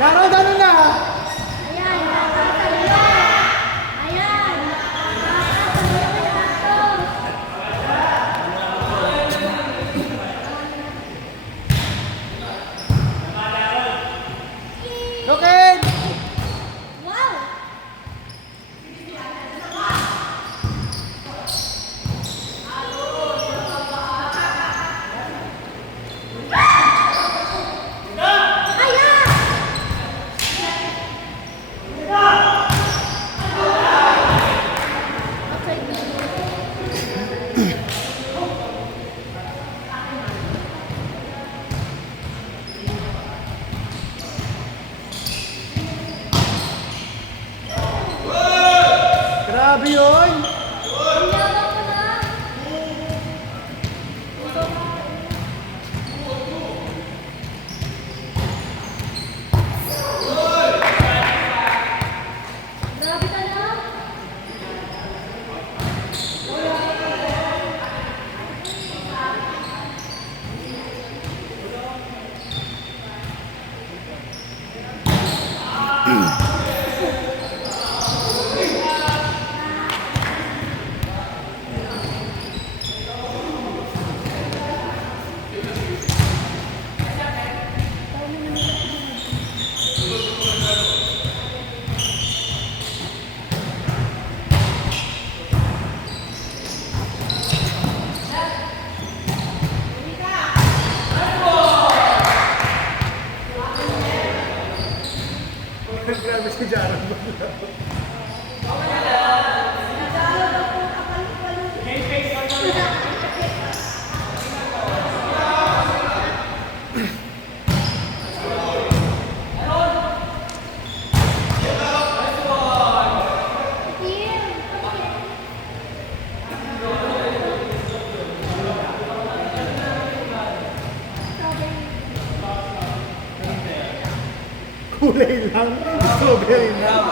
Gano'n na! Ayan, nakakaliwa. Ayan. Lokin! Wow! Ayan! Grabe yun! Ang yaman ko na. Grabe ka na. Grabe si Jaron. Kulay lang. Strawberry lang.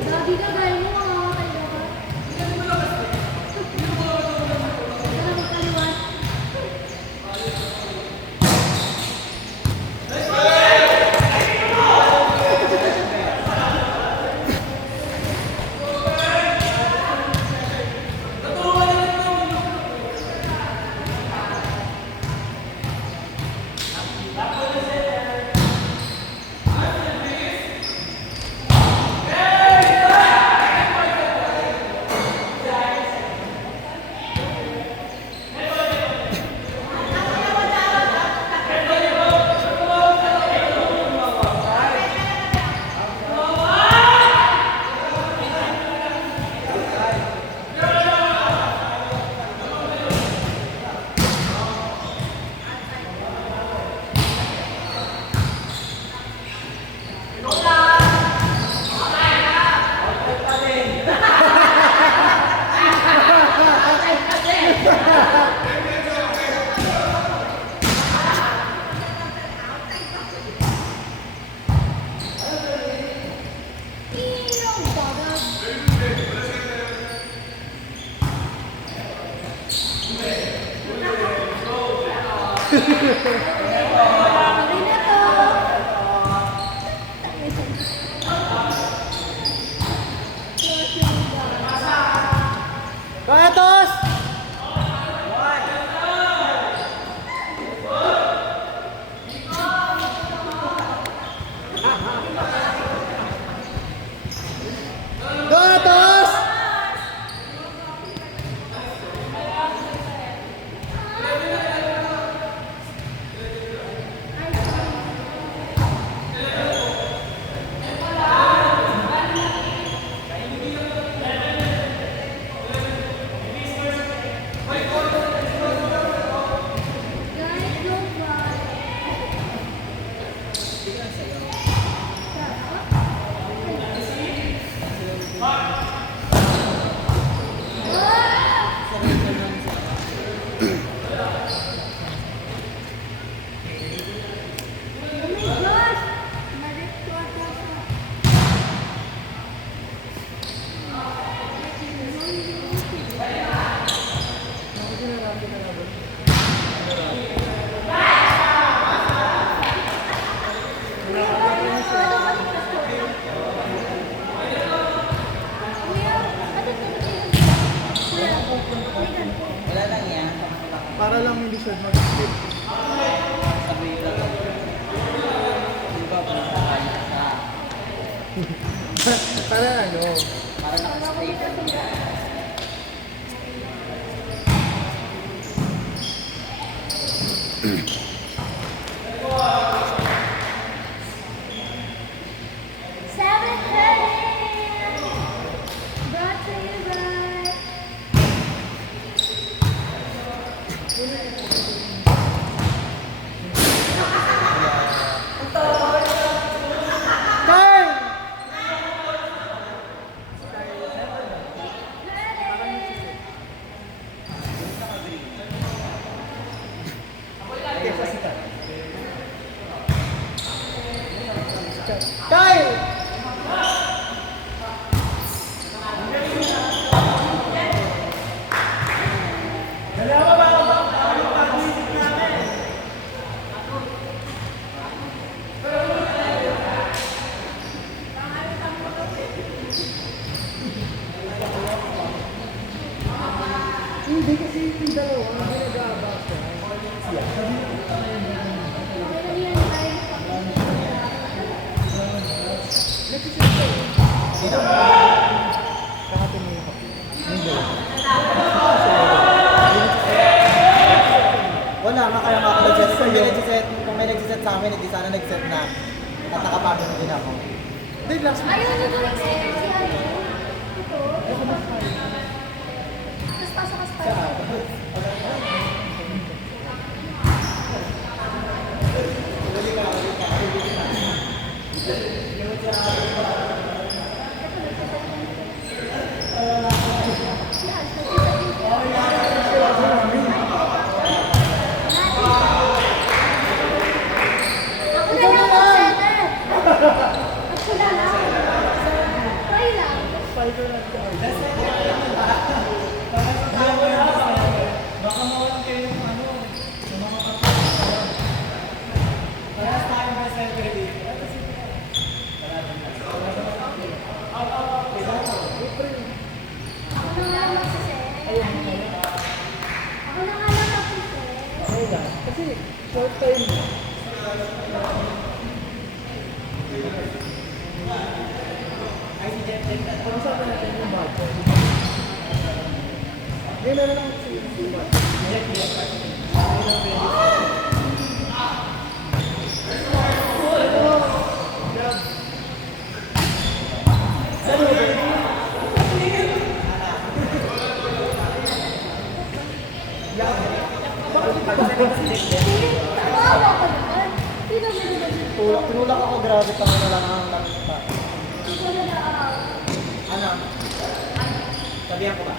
Grabe ka, gaya mo, mamamatay ka ba? Grabe kaliwan. Katos! Katos! Oh my gosh! Malit ko ata siya. Wala lang yan. Para lang hindi siya mag-skip. Sabi yun lang. Di ba kung nakakaya ka? Para ano? Para nakastay ka. Brought to you by Time! Time! Hindi kasi yung dalawa, hindi nag-aabasa. Kakatin mo yung kape. Hindi. Wala nga kaya nga ako nag-set. Kung may nag-set sa amin, hindi sana nag-set na. At nakapagod din ako. Hindi, last month. Ayaw nito mag-exercise si Ano. Ito. Tapos pasok ka sa pasok. Ako na lang mag-center. Ako na lang. Try lang. Baka mawalan kayo ng ano, sa mga kapatid. Parehas tayo ba sa interview? Ako na lang mag-center. Ako na lang mag-center. Okay lang. Kasi short time. Pag-usapan natin yung budget. Ngayon na lang kasi yung budget. Tawa ko naman. Sino mo naman dito? Tinulak ako, grabe pa nga lang ang lamit pa. Ikaw na lang. Ano? Sabihan ko ba?